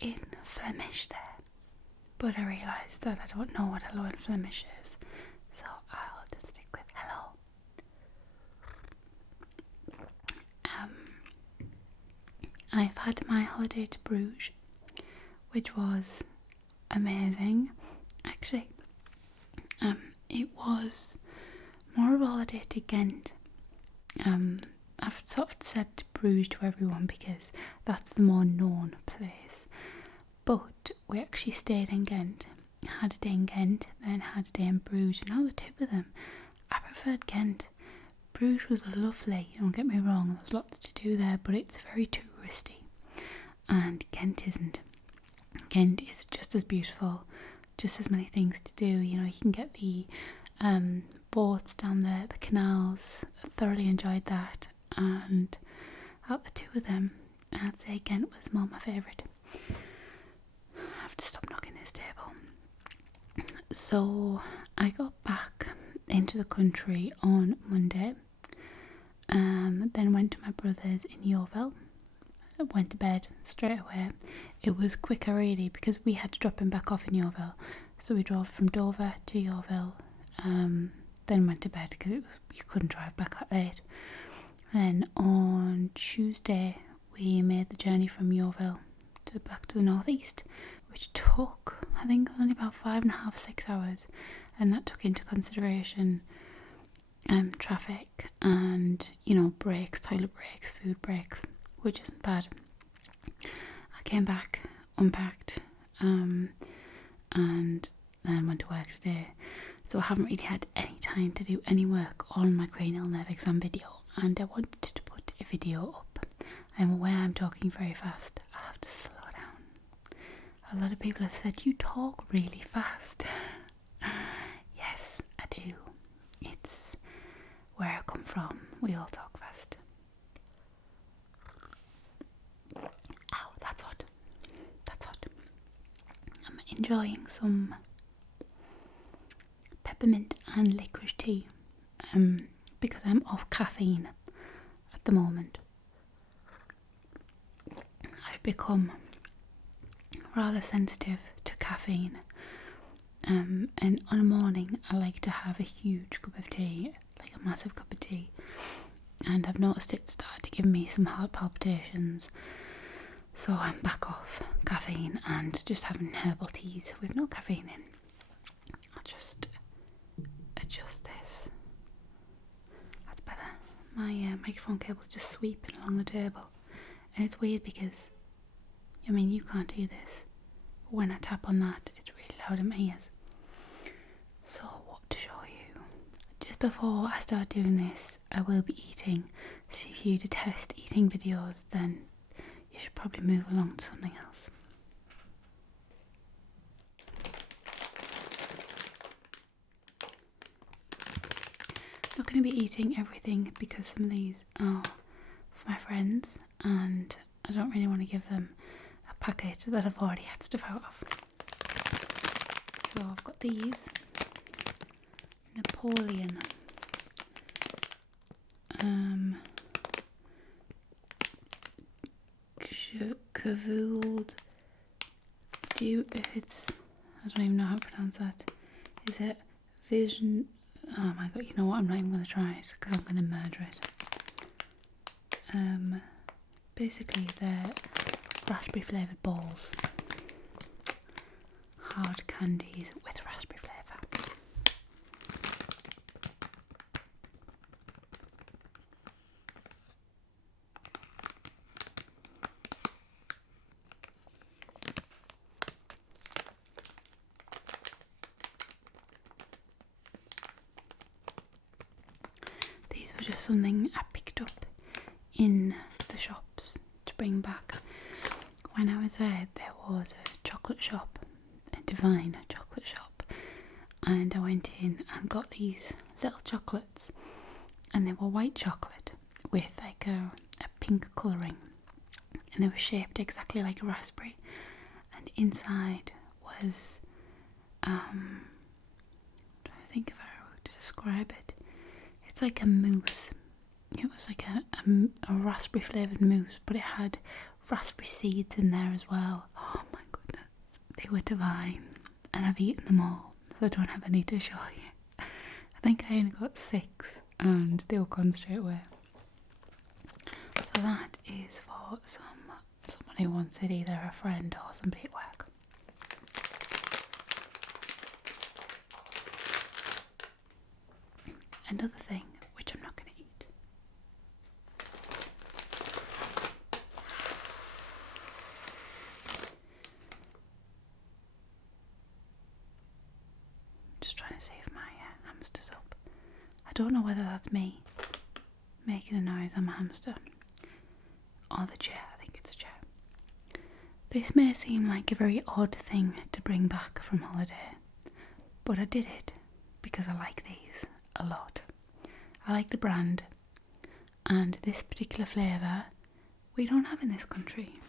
in Flemish there, but I realised that I don't know what hello in Flemish is, so I'll just stick with hello. I've had my holiday to Bruges, which was amazing. Actually, it was more of a holiday to Ghent. I've sort of said Bruges to everyone because that's the more known place, but we actually stayed in Ghent, had a day in Ghent, then had a day in Bruges, and out of the two of them, I preferred Ghent. Bruges was lovely, don't get me wrong, there's lots to do there, but it's very touristy, and Ghent isn't. Ghent is just as beautiful, just as many things to do. You know, you can get the boats down there, the canals. I thoroughly enjoyed that, and out of the two of them, I'd say Ghent was more my favourite. I have to stop knocking this table. So I got back into the country on Monday, then went to my brother's in Yeovil. Went to bed straight away. It was quicker really because we had to drop him back off in Yeovil, so we drove from Dover to Yeovil, then went to bed because you couldn't drive back that late. Then on Tuesday we made the journey from Yeovil back to the northeast, which took, I think, only about 5.5, 6 hours, and that took into consideration traffic and, you know, breaks, toilet breaks, food breaks, which isn't bad. I came back, unpacked, and then went to work today. So I haven't really had any time to do any work on my cranial nerve exam video, and I wanted to put a video up. I'm aware I'm talking very fast. I'll have to slow down. A lot of people have said, you talk really fast. Yes, I do. It's where I come from. We all talk fast. Ow, that's hot. That's hot. I'm enjoying some peppermint and licorice tea because I'm off caffeine at the moment. I've become rather sensitive to caffeine, and on a morning I like to have a huge cup of tea, like a massive cup of tea, and I've noticed it started to give me some heart palpitations, so I'm back off caffeine and just having herbal teas with no caffeine in. I'll just adjust this. That's better. My microphone cable's just sweeping along the table, and it's weird because, I mean, you can't hear this. When I tap on that, it's really loud in my ears. So what to show you? Just before I start doing this, I will be eating. So if you detest eating videos, then you should probably move along to something else. I'm not going to be eating everything because some of these are for my friends and I don't really want to give them a packet that I've already had stuff out of. So I've got these Napoleon Cavilled. I don't even know how to pronounce that. Is it Vision? Oh my god, you know what? I'm not even going to try it because I'm going to murder it. Basically, they're raspberry flavoured balls. Hard candies with raspberry flavour. These were just something I picked up in the shops to bring back. When I was there was a chocolate shop, a Divine chocolate shop, and I went in and got these little chocolates, and they were white chocolate with like a pink colouring, and they were shaped exactly like a raspberry, and inside was I'm trying to think of how to describe it. It's like a mousse. It was like a raspberry flavoured mousse, but it had raspberry seeds in there as well. Oh they were divine, and I've eaten them all, so I don't have any to show you. I think I only got 6 and they were gone straight away. So that is for someone who wants it, either a friend or somebody at work. Another thing which I'm not going to eat. Just trying to save my hamsters up. I don't know whether that's me making a noise on my hamster or the chair. I think it's a chair. This may seem like a very odd thing to bring back from holiday, but I did it because I like these a lot. I like the brand, and this particular flavour we don't have in this country.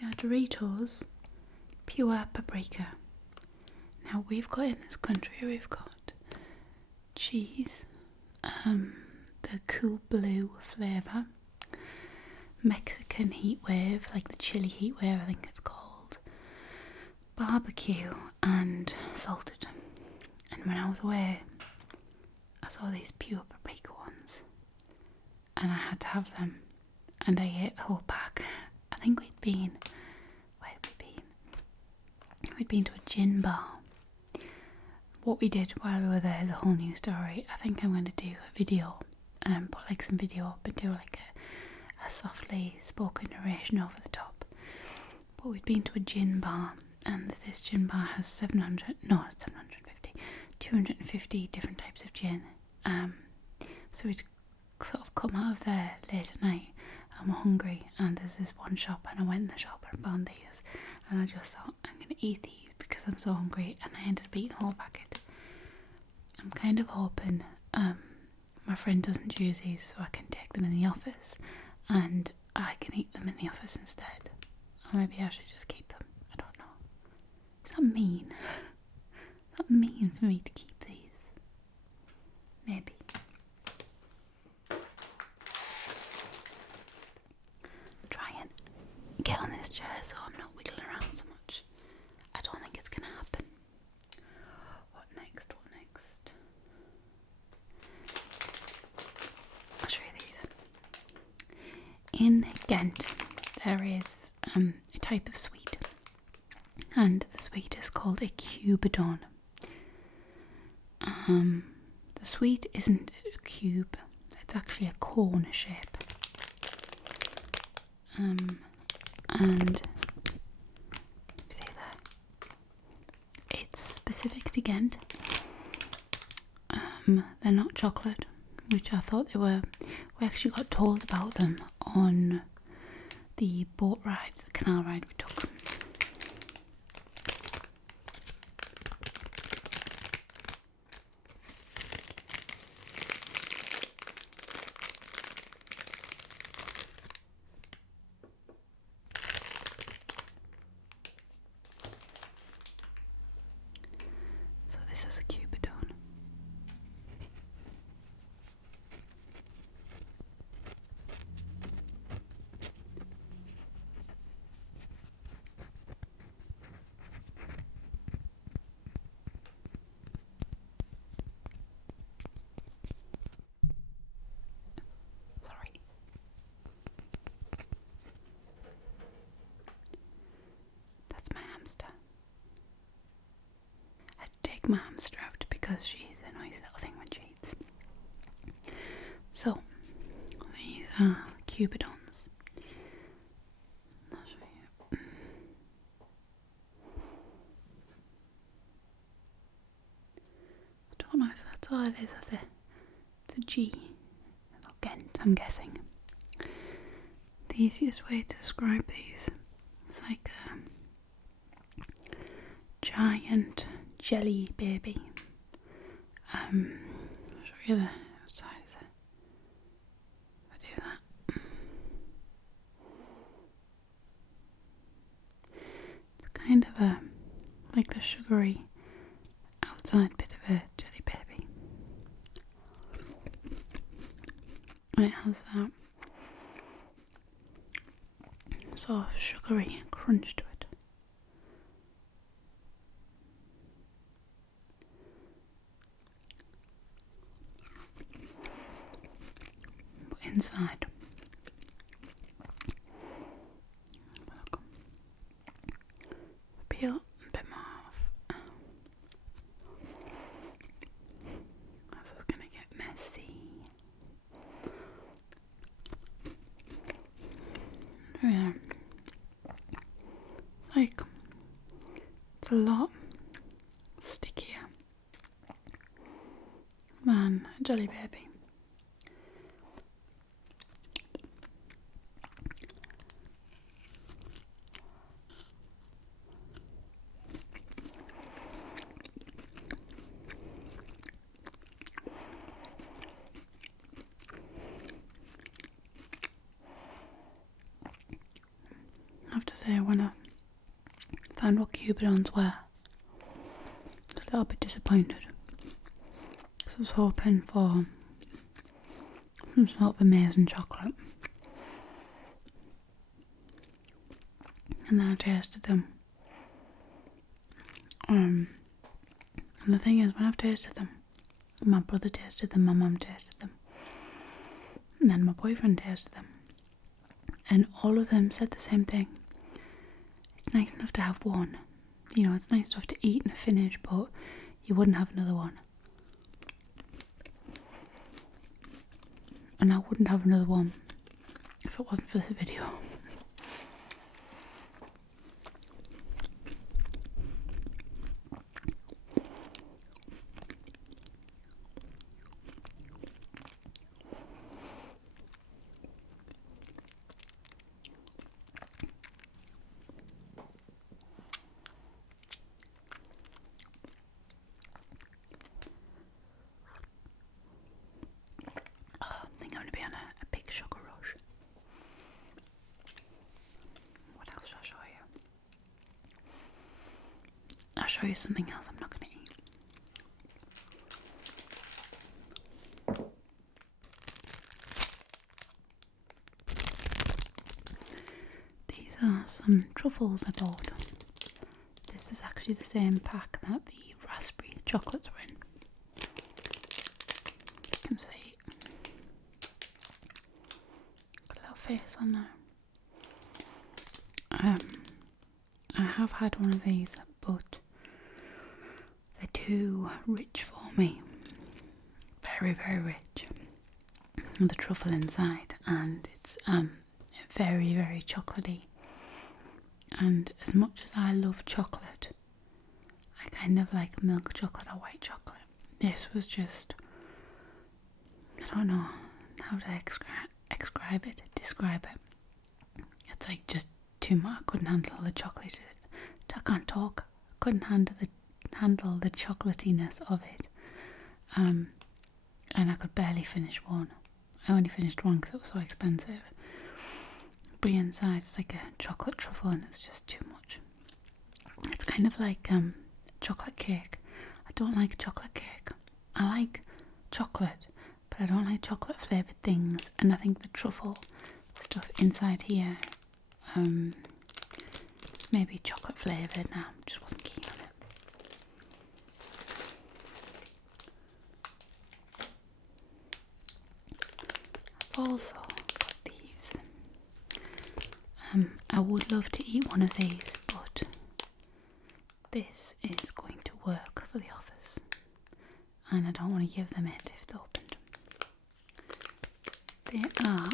They are Doritos Pure Paprika. Now we've got in this country, we've got cheese, the Cool Blue flavour, Mexican heat wave, like the chili heat wave I think it's called, barbecue and salted. And when I was away I saw these pure paprika ones and I had to have them, and I ate the whole pack. I think we'd been to a gin bar. What we did while we were there is a whole new story. I think I'm going to do a video, put like some video up and do like a softly spoken narration over the top. But we'd been to a gin bar, and this gin bar has 250 different types of gin. So we'd sort of come out of there late at night and we're hungry, and there's this one shop, and I went in the shop and found these, and I just thought I'm going to eat these because I'm so hungry, and I ended up eating the whole packet. I'm kind of hoping my friend doesn't use these so I can take them in the office and I can eat them in the office instead. Or maybe I should just keep them. I don't know. Is that mean? Is that mean for me to keep these? Maybe. Try and get on this chair so I'm not wiggling around so much. I don't think it's going to happen. What next? I'll show you these. In Ghent there is a type of sweet, and the sweet is called a cubedon. The sweet isn't a cube, it's actually a cone shape. And see there, it's specific to Ghent. They're not chocolate, which I thought they were. We actually got told about them on the boat ride, the canal ride we took. So this is a cubedon. Sorry. That's my hamster. I take my hamster out because she's a nice little thing when she eats. So, these are cubedons. I'll show you. I don't know if that's all it is. It's a G. Or Ghent, I'm guessing. The easiest way to describe these is like a giant jelly baby. I'll show you the outside. If I do that, it's kind of like the sugary outside bit of a jelly baby, and it has that sort of sugary crunch to it. But inside, look, peel a bit more off. This is gonna get messy. Yeah. It's a lot stickier than a Jelly Baby. I have to say, when I found what Cupidons were, I was a little bit disappointed, because I was hoping for some sort of amazing chocolate. And then I tasted them. And the thing is, when I've tasted them, my brother tasted them, my mum tasted them, and then my boyfriend tasted them, and all of them said the same thing. It's nice enough to have one. You know, it's nice enough to eat and finish, but you wouldn't have another one. And I wouldn't have another one if it wasn't for this video. I'll show you something else I'm not going to eat. These are some truffles I bought. This is actually the same pack that the raspberry chocolates were in. You can see. Got a little face on there. I have had one of these, but they're too rich for me. Very, very rich. And the truffle inside, and it's very, very chocolatey. And as much as I love chocolate, I kind of like milk chocolate or white chocolate. This was just, I don't know how to describe it. It's like just too much. I couldn't handle the chocolate. I can't talk. I couldn't handle the chocolatiness of it. And I could barely finish one. I only finished one because it was so expensive. But inside it's like a chocolate truffle, and it's just too much. It's kind of like chocolate cake. I don't like chocolate cake. I like chocolate, but I don't like chocolate flavoured things. And I think the truffle stuff inside here, maybe chocolate flavoured. Now, just wasn't keen on it. I've also got these. I would love to eat one of these, but this is going to work for the office, and I don't want to give them it if they're opened. They are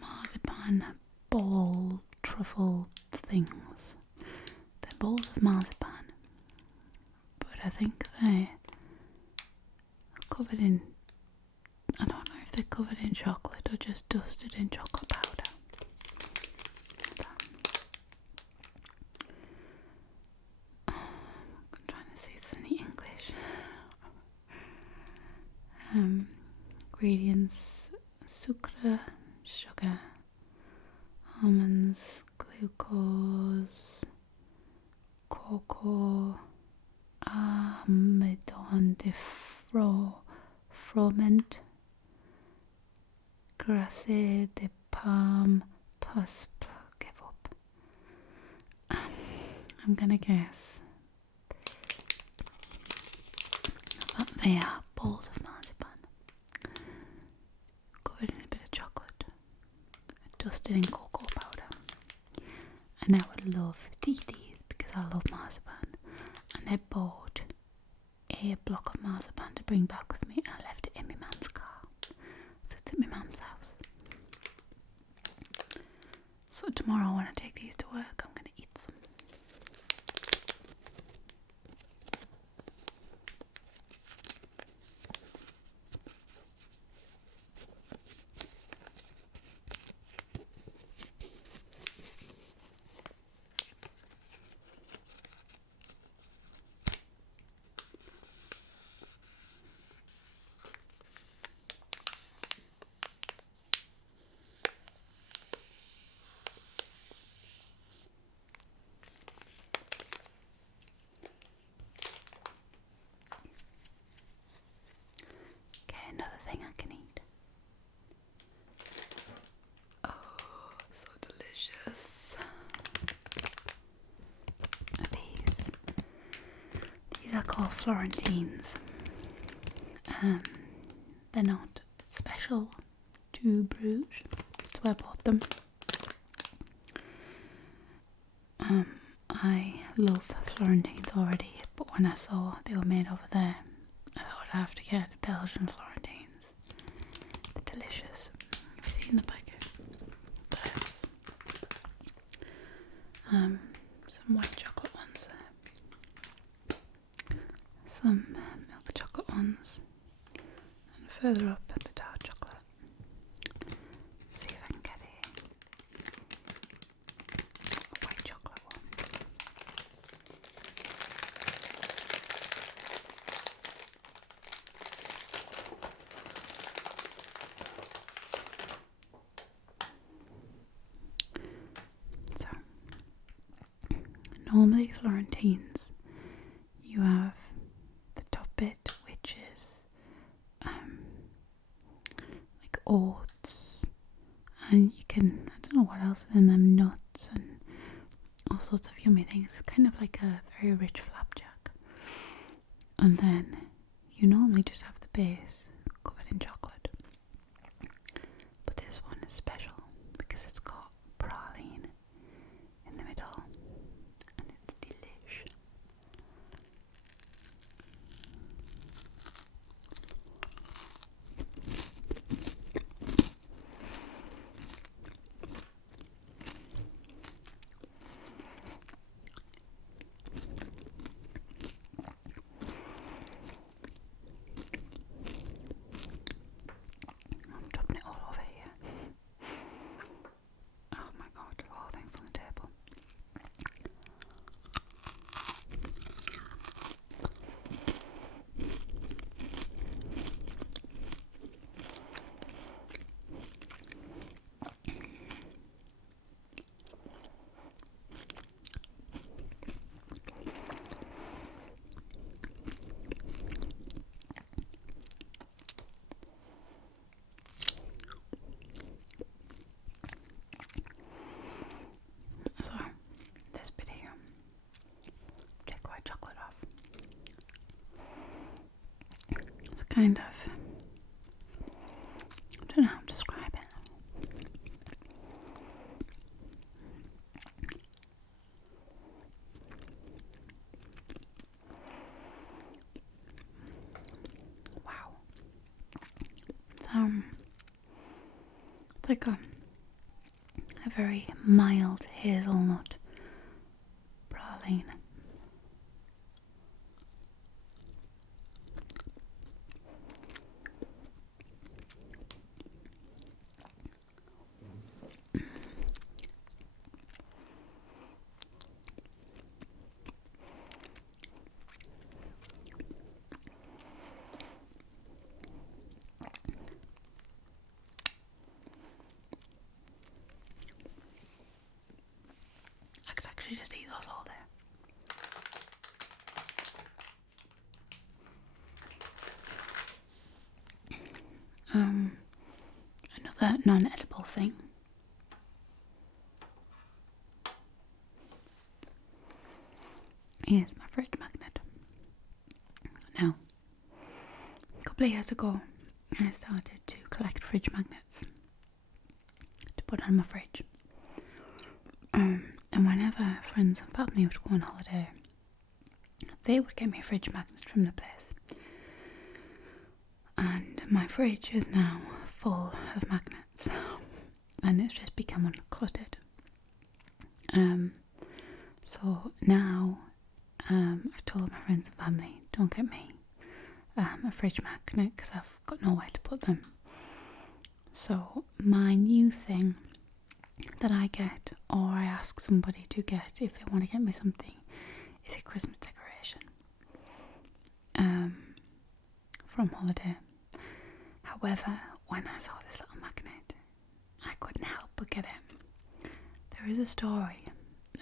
marzipan ball truffle things. They're balls of marzipan, but I think they're covered in, I don't know if they're covered in chocolate or just dusted in chocolate powder. I'm trying to see if there's any English. Ingredients: sucre, sugar, almonds, glucose, cocoa, amidon de froment, Gracé de Palm Plus. Give up. I'm gonna guess that they are balls of marzipan covered in a bit of chocolate, dusted in cocoa powder. And I would love to eat these because I love marzipan. And I bought a block of marzipan to bring back with me, and I left it in my mum's car. So it's at my mum's house. So tomorrow when I take these to work, I'm going to eat some. Another thing I can eat. Oh, so delicious. These are called Florentines. They're not special to Bruges, so I bought them. I love Florentines already, but when I saw they were made over there, I thought I'd have to get Belgian Florentines. They're delicious. Have you seen the packet? There's some white chocolate ones there. Some milk chocolate ones. And further up at the dark chocolate. See if I can get a white chocolate one. Normally Florentines, you have the top bit, which is like oats, and you can, I don't know what else is in them, nuts and all sorts of yummy things. It's kind of like a very rich flapjack. And then you normally just have the base covered in chocolate. But this one is special because it's got praline in the middle. And it's delish. I'm dropping it all over here. Oh my god, the whole thing's on the table. So, this bit here, take the white chocolate off. It's kind of, I don't know how to describe it. Wow. It's like a very mild hazelnut praline. I could actually just eat those all day. non-edible thing. Here's my fridge magnet. Now, a couple of years ago, I started to collect fridge magnets to put on my fridge. And whenever friends and family would go on holiday, they would get me a fridge magnet from the place. And my fridge is now full of magnets, and it's just become uncluttered. So now I've told my friends and family, don't get me a fridge magnet because I've got nowhere to put them. So my new thing that I get, or I ask somebody to get if they want to get me something, is a Christmas decoration from holiday. However, when I saw this little magnet, I couldn't help but get it. There is a story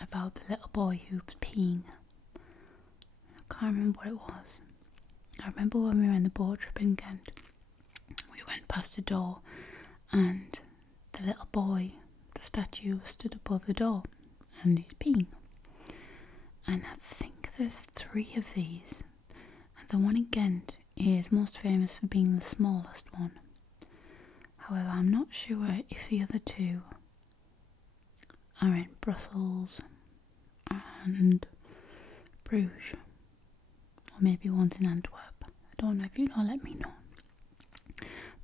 about the little boy who was peeing. I can't remember what it was. I remember when we were on the boat trip in Ghent, we went past a door and the little boy, the statue, stood above the door and he's peeing. And I think there's 3 of these, and the one in Ghent is most famous for being the smallest one. However, I'm not sure if the other 2 are in Brussels and Bruges, or maybe one's in Antwerp. I don't know. If you know, let me know.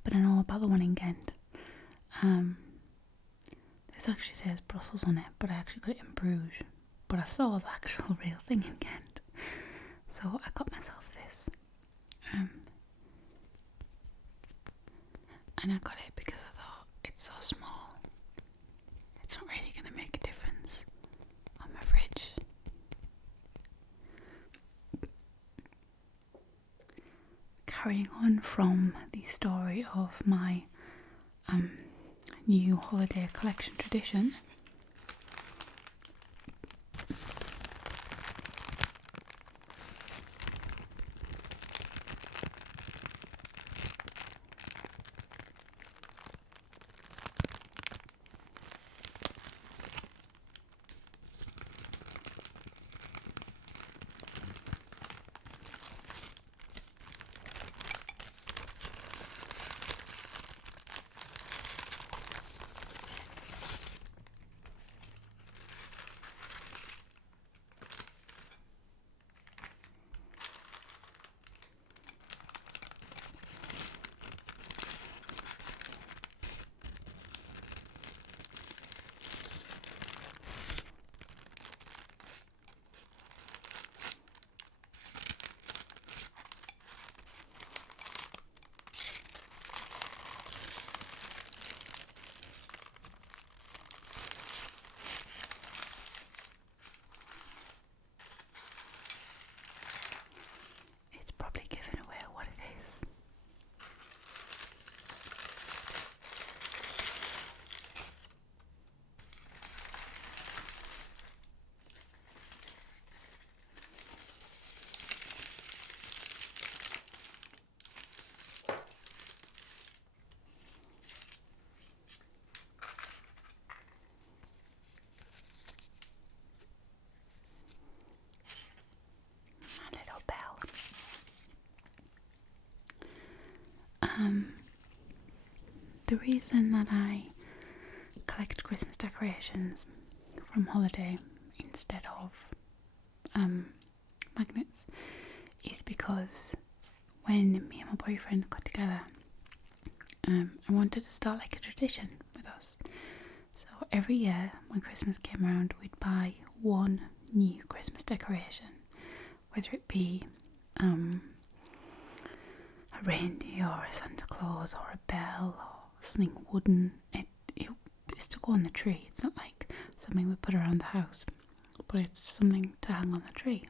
But I know about the one in Ghent. This actually says Brussels on it, but I actually got it in Bruges. But I saw the actual real thing in Ghent, so I got myself this. And I got it because I thought it's so small, it's not really going to make a difference on my fridge. Carrying on from the story of my new holiday collection tradition, the reason that I collect Christmas decorations from holiday instead of magnets is because when me and my boyfriend got together, I wanted to start like a tradition with us. So every year when Christmas came around, we'd buy one new Christmas decoration, whether it be a reindeer or a Santa Claus or a bell or something wooden. It's to go on the tree. It's not like something we put around the house, but it's something to hang on the tree.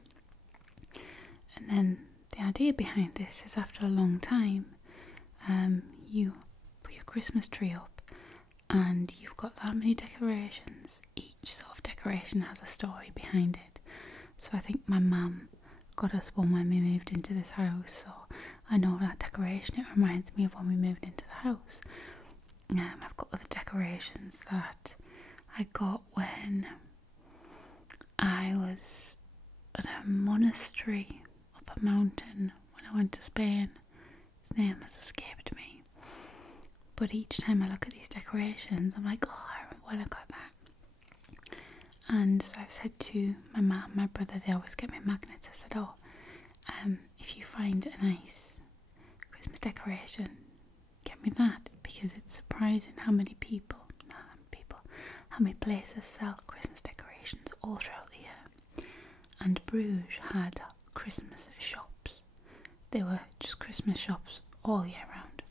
And then the idea behind this is, after a long time, you put your Christmas tree up and you've got that many decorations. Each sort of decoration has a story behind it. So I think my mum got us one when we moved into this house, so I know that decoration, it reminds me of when we moved into the house. I've got other decorations that I got when I was at a monastery up a mountain when I went to Spain. His name has escaped me. But each time I look at these decorations, I'm like, oh, I remember when I got that. And so I've said to my mum, my brother, they always get me magnets. I said, oh, if you find a nice Christmas decoration, get me that, because it's surprising how many places sell Christmas decorations all throughout the year. And Bruges had Christmas shops. They were just Christmas shops all year round.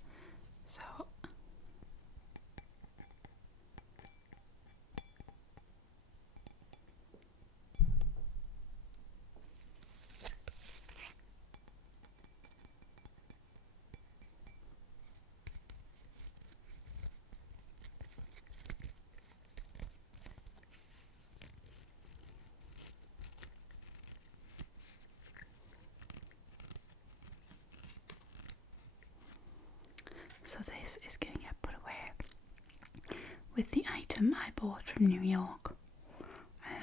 So this is going to get put away with the item I bought from New York.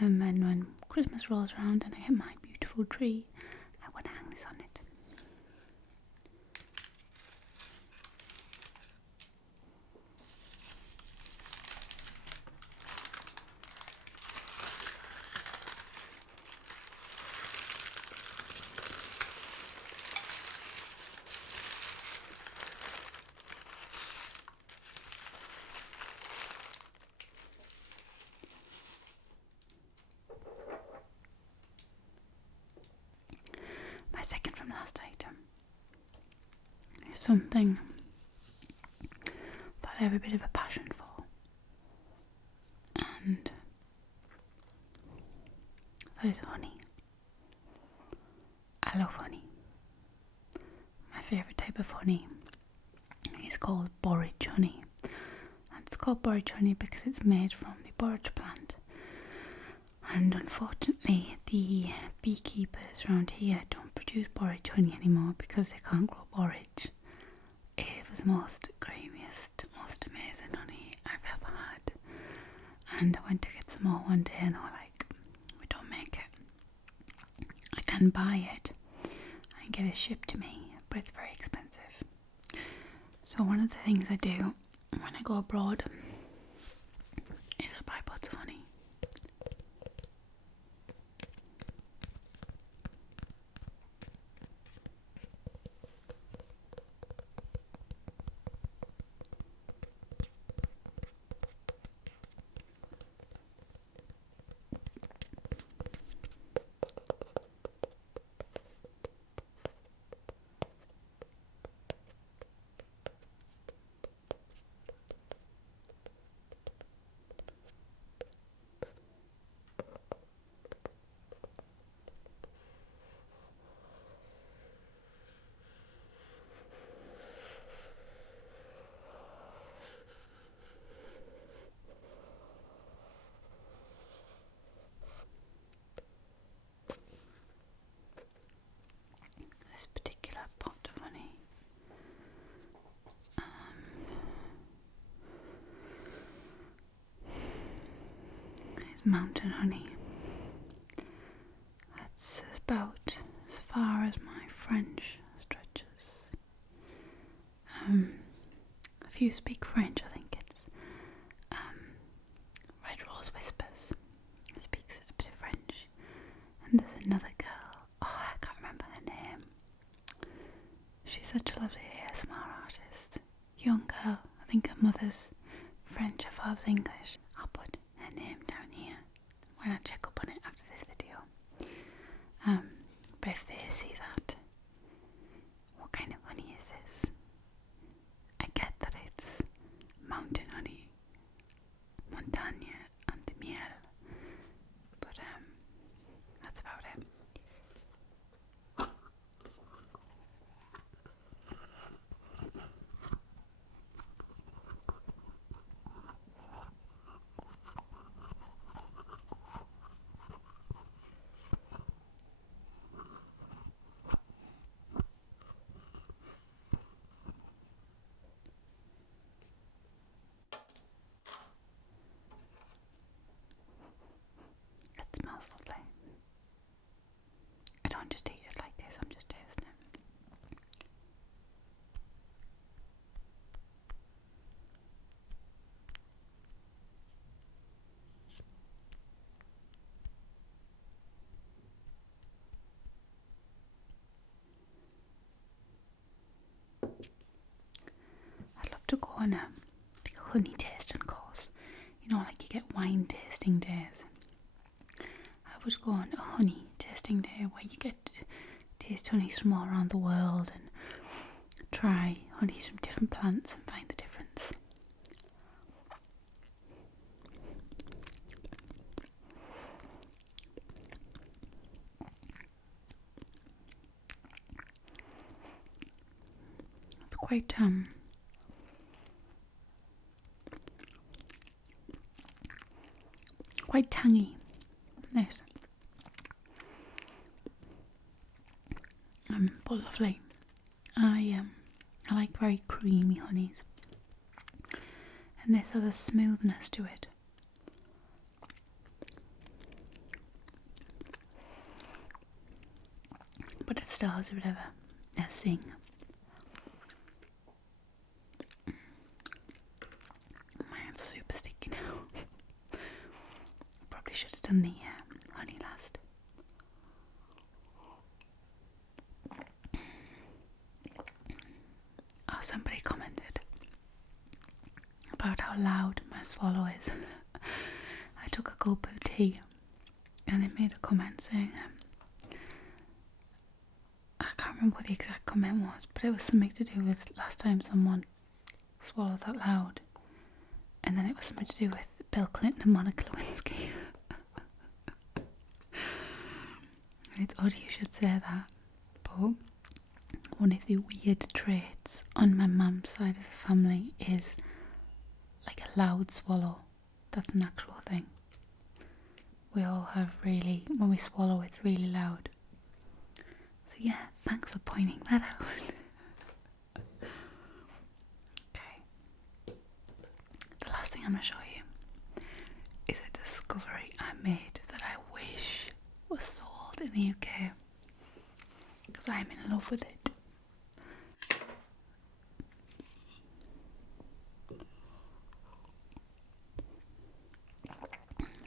And when Christmas rolls around and I get my beautiful tree, I'm going to hang this on it. My second from last item is something that I have a bit of a passion for, and that is honey. I love honey. My favourite type of honey is called borage honey, and it's called borage honey because it's made from the borage plant. And unfortunately, the beekeepers around here don't produce borage honey anymore because they can't grow borage. It was the most creamiest, most amazing honey I've ever had. And I went to get some more one day and they were like, we don't make it. I can buy it and get it shipped to me, but it's very expensive. So one of the things I do when I go abroad is I buy pots of honey. This particular pot of honey is mountain honey. That's about as far as my French stretches. If you speak French, I think it's Red Rose Whispers. Speaks a bit of French. And there's another girl, oh, I can't remember her name. She's such a lovely ASMR artist. Young girl. I think her mother's French, her father's English. I'll put her name down here when I check up on it after this video. But if they see that, what kind of honey is this? I get that it's mountain honey, montagne and miel, but that's about it. to go on a honey tasting course. You know, like you get wine tasting days. I would go on a honey tasting day where you get to taste honeys from all around the world and try honeys from different plants and find the difference. It's quite tangy, this, but lovely. I like very creamy honeys, and this has a smoothness to it. But it still has a bit of a zing. My hands are super sticky now. Probably should have done the honey last. Oh, somebody commented about how loud my swallow is. I took a gulp of tea and they made a comment saying, I can't remember what the exact comment was, but it was something to do with last time someone swallowed that loud, and then it was something to do with Bill Clinton and Monica Lewinsky. It's odd you should say that, but one of the weird traits on my mum's side of the family is like a loud swallow. That's an actual thing. We all have when we swallow, it's really loud. So yeah, thanks for pointing that out. Okay. The last thing I'm going to show you is a discovery I made that I wish was sold in the UK, because I'm in love with it.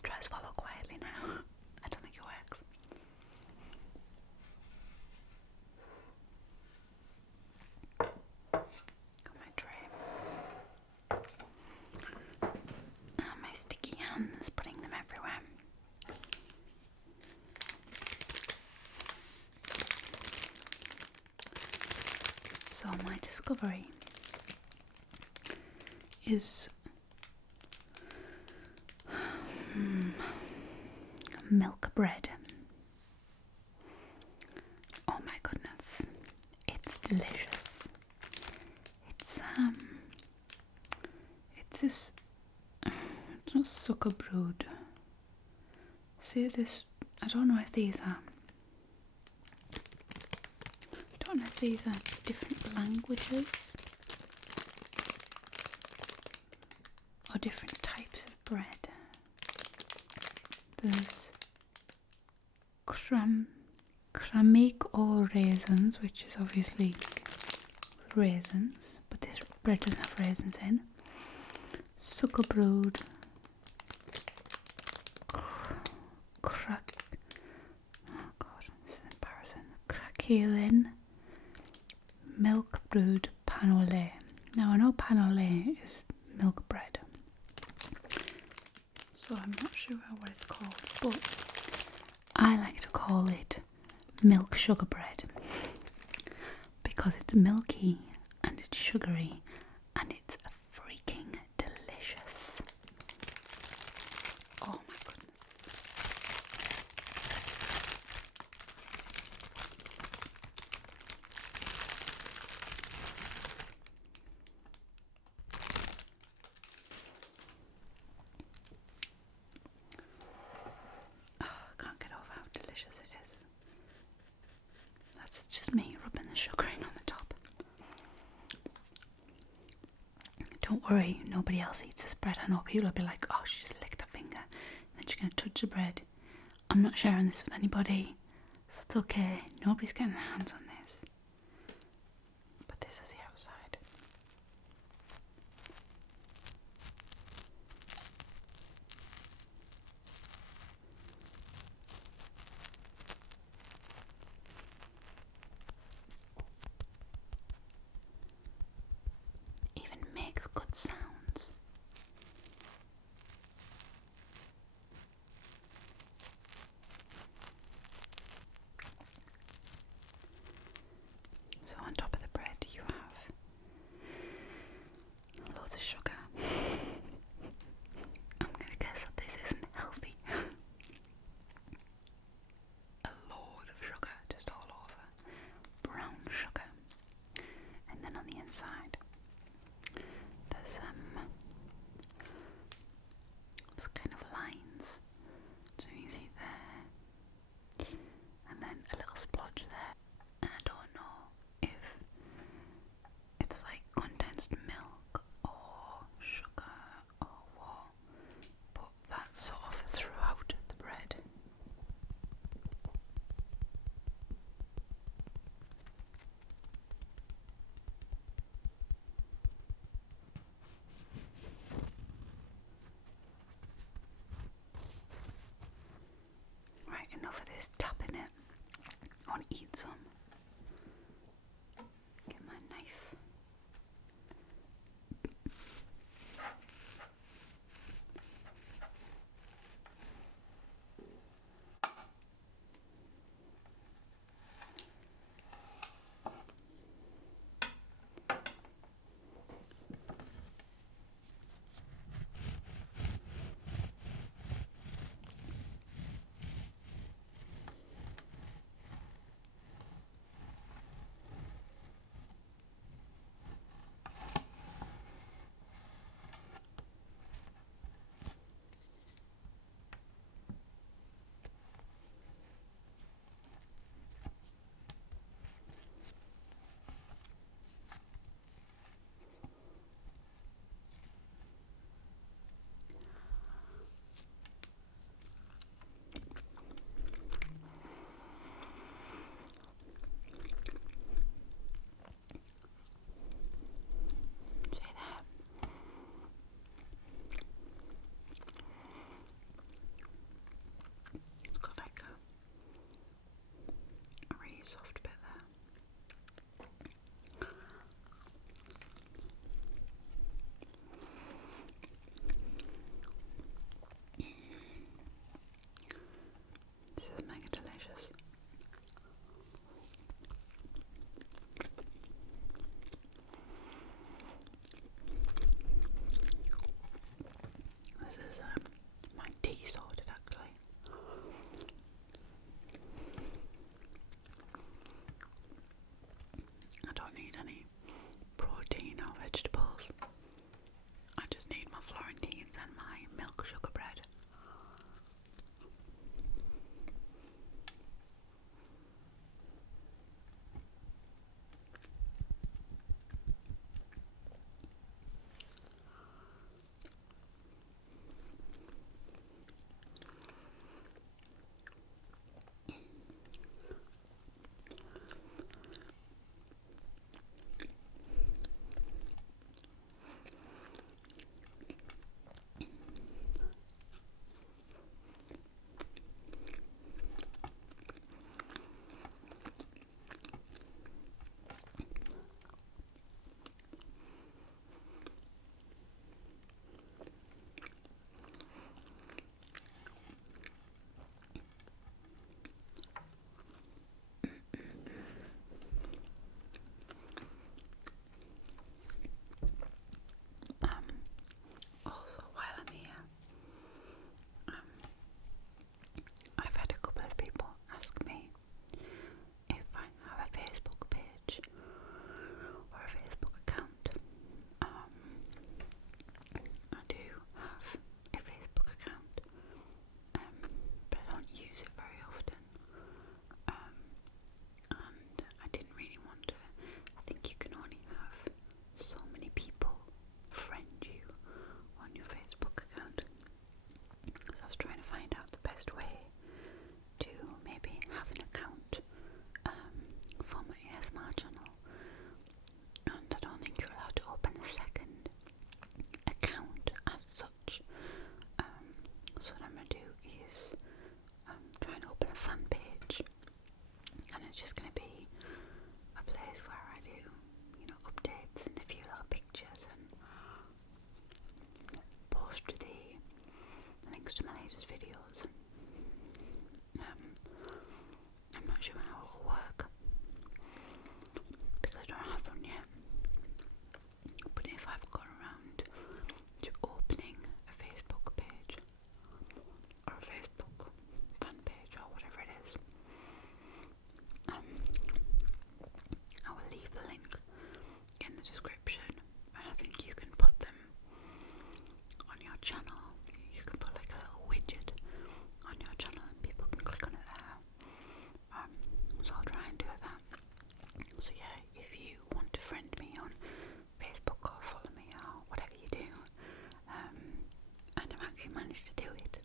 Try to swallow quietly now. I don't think it works. Got my tray. My sticky hands, putting them everywhere. So my discovery is milk bread. Oh my goodness, it's delicious. It's this, it's not sugar brewed. See this, I don't know if these are different languages or different types of bread. There's cramig or raisins, which is obviously raisins, but this bread doesn't have raisins in. Sugar brewed, this is embarrassing. Craquelin, milk brewed pain au lait. Now I know pain au lait is milk bread, so I'm not sure what it's called, but I like to call it milk sugar bread because it's milky and it's sugary and it's freaking delicious. Oh my goodness. Oh, I can't get over how delicious it is. That's just me rubbing the sugar in on the top. Don't worry, nobody else eats this bread. I know people will be like, oh, she just licked her finger and then she's going to touch the bread. I'm not sharing this with anybody, so it's okay. Nobody's getting their hands on this. But this is the outside. managed to do it.